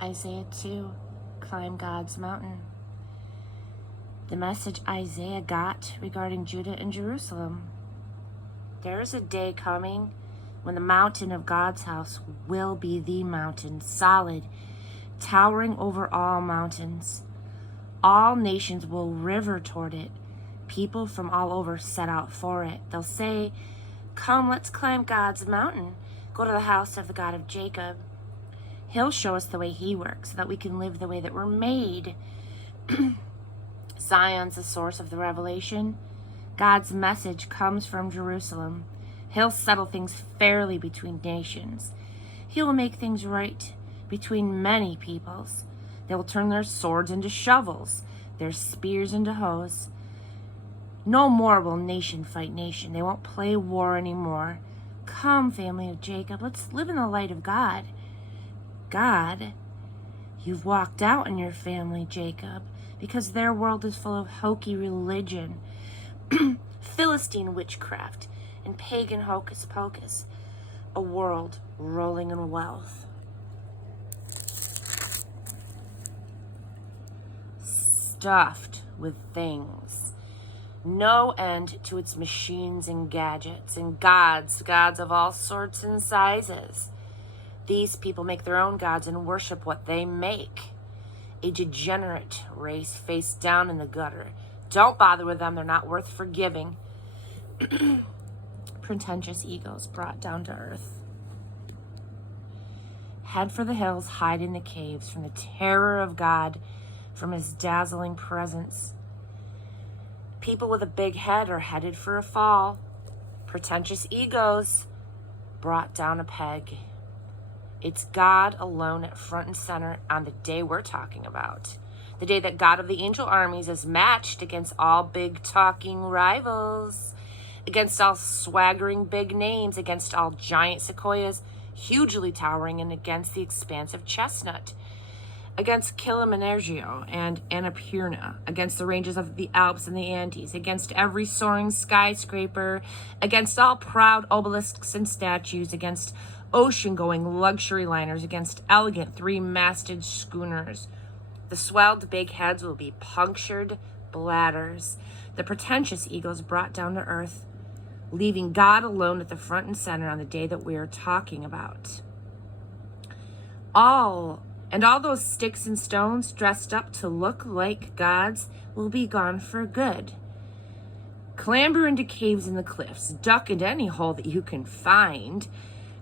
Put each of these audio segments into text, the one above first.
Isaiah 2, climb God's mountain. The message Isaiah got regarding Judah and Jerusalem. There is a day coming when the mountain of God's house will be the mountain, solid, towering over all mountains. All nations will river toward it. People from all over set out for it. They'll say, "Come, let's climb God's mountain. Go to the house of the God of Jacob. He'll show us the way he works so that we can live the way that we're made." Zion's the source of the revelation. God's message comes from Jerusalem. He'll settle things fairly between nations. He will make things right between many peoples. They will turn their swords into shovels, their spears into hoes. No more will nation fight nation. They won't play war anymore. Come, family of Jacob, let's live in the light of God. God, you've walked out in your family, Jacob, because their world is full of hokey religion, Philistine witchcraft, and pagan hocus pocus. A world rolling in wealth. Stuffed with things. No end to its machines and gadgets and gods of all sorts and sizes. These people make their own gods and worship what they make. A degenerate race face down in the gutter. Don't bother with them, they're not worth forgiving. Pretentious egos brought down to earth. Head for the hills, hide in the caves from the terror of God, from his dazzling presence. People with a big head are headed for a fall. Pretentious egos brought down a peg. It's God alone at front and center on the day we're talking about. The day that God of the angel armies is matched against all big talking rivals, against all swaggering big names, against all giant sequoias hugely towering, and against the expansive chestnut, against Kilimanjaro and Annapurna, against the ranges of the Alps and the Andes, against every soaring skyscraper, against all proud obelisks and statues, against ocean-going luxury liners, against elegant three-masted schooners. The swelled big heads will be punctured bladders, the pretentious egos brought down to earth, leaving God alone at the front and center on the day that we are talking about. All those sticks and stones dressed up to look like gods will be gone for good. Clamber into caves in the cliffs, duck into any hole that you can find,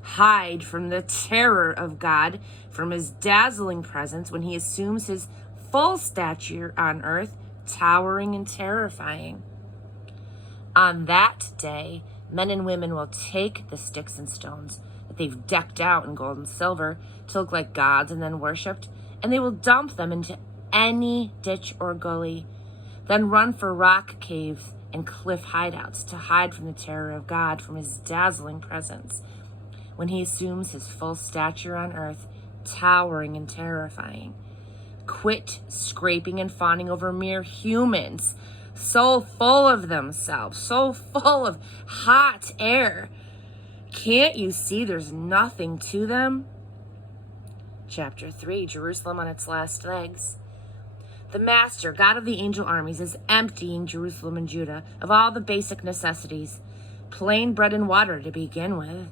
hide from the terror of God, from his dazzling presence when he assumes his full stature on earth, towering and terrifying. On that day, men and women will take the sticks and stones that they've decked out in gold and silver to look like gods and then worshipped, and they will dump them into any ditch or gully, then run for rock caves and cliff hideouts to hide from the terror of God, from his dazzling presence when he assumes his full stature on earth, towering and terrifying. Quit scraping and fawning over mere humans, so full of themselves, so full of hot air. Can't you see there's nothing to them? Chapter 3, Jerusalem on its last legs. The Master, God of the angel armies, is emptying Jerusalem and Judah of all the basic necessities, plain bread and water to begin with.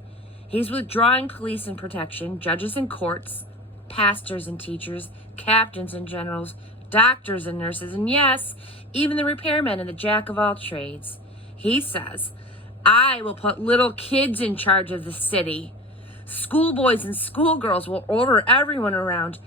He's withdrawing police and protection, judges and courts, pastors and teachers, captains and generals, doctors and nurses, and yes, even the repairmen and the jack of all trades. He says, I will put little kids in charge of the city. Schoolboys and schoolgirls will order everyone around.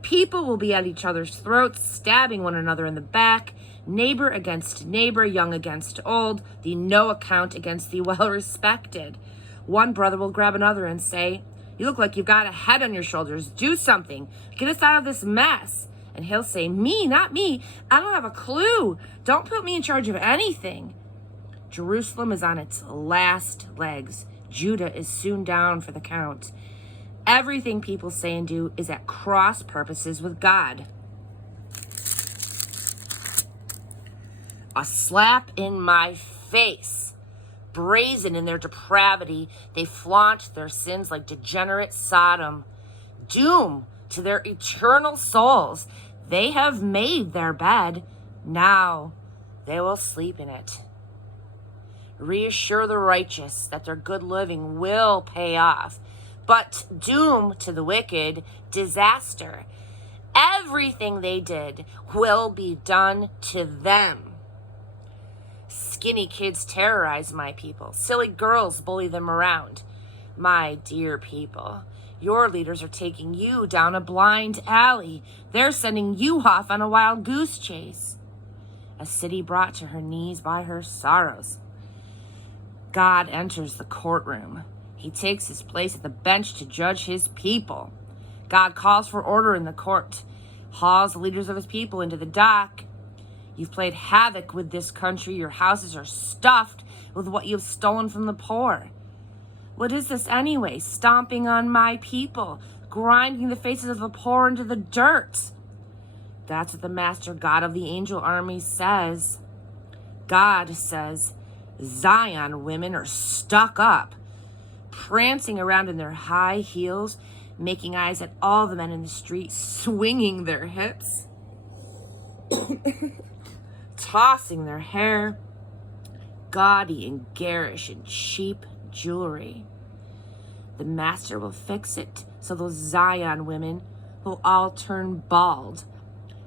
People will be at each other's throats, stabbing one another in the back, neighbor against neighbor, young against old, the no account against the well-respected. One brother will grab another and say, you look like you've got a head on your shoulders. Do something. Get us out of this mess. And he'll say, me, not me. I don't have a clue. Don't put me in charge of anything. Jerusalem is on its last legs. Judah is soon down for the count. Everything people say and do is at cross purposes with God. A slap in my face. Brazen in their depravity, they flaunt their sins like degenerate Sodom. Doom to their eternal souls. They have made their bed. Now they will sleep in it. Reassure the righteous that their good living will pay off, but doom to the wicked, disaster. Everything they did will be done to them. Skinny kids terrorize my people. Silly girls bully them around. My dear people, your leaders are taking you down a blind alley. They're sending you off on a wild goose chase. A city brought to her knees by her sorrows. God enters the courtroom. He takes his place at the bench to judge his people. God calls for order in the court, hauls the leaders of his people into the dock. You've played havoc with this country. Your houses are stuffed with what you've stolen from the poor. What is this anyway? Stomping on my people, grinding the faces of the poor into the dirt. That's what the Master God of the angel armies says. God says, Zion women are stuck up, prancing around in their high heels, making eyes at all the men in the street, swinging their hips, tossing their hair, gaudy and garish in cheap jewelry. The Master will fix it so those Zion women will all turn bald.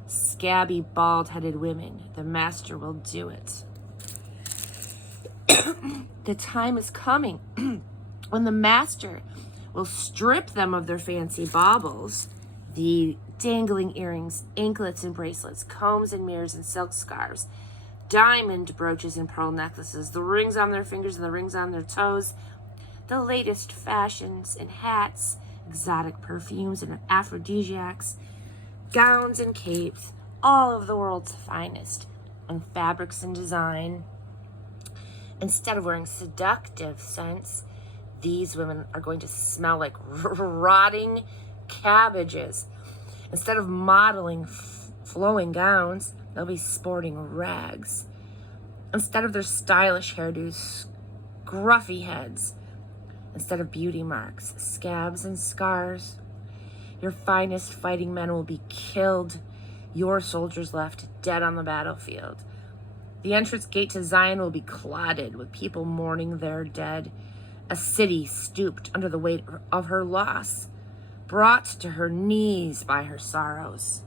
Scabby, bald-headed women. The Master will do it. The time is coming when the Master will strip them of their fancy baubles, the dangling earrings, anklets and bracelets, combs and mirrors and silk scarves, diamond brooches and pearl necklaces, the rings on their fingers and the rings on their toes, the latest fashions and hats, exotic perfumes and aphrodisiacs, gowns and capes, all of the world's finest, and fabrics and design. Instead of wearing seductive scents, these women are going to smell like rotting cabbages. Instead of modeling flowing gowns, they'll be sporting rags. Instead of their stylish hairdos, scruffy heads. Instead of beauty marks, scabs and scars. Your finest fighting men will be killed. Your soldiers left dead on the battlefield. The entrance gate to Zion will be clotted with people mourning their dead. A city stooped under the weight of her loss, brought to her knees by her sorrows.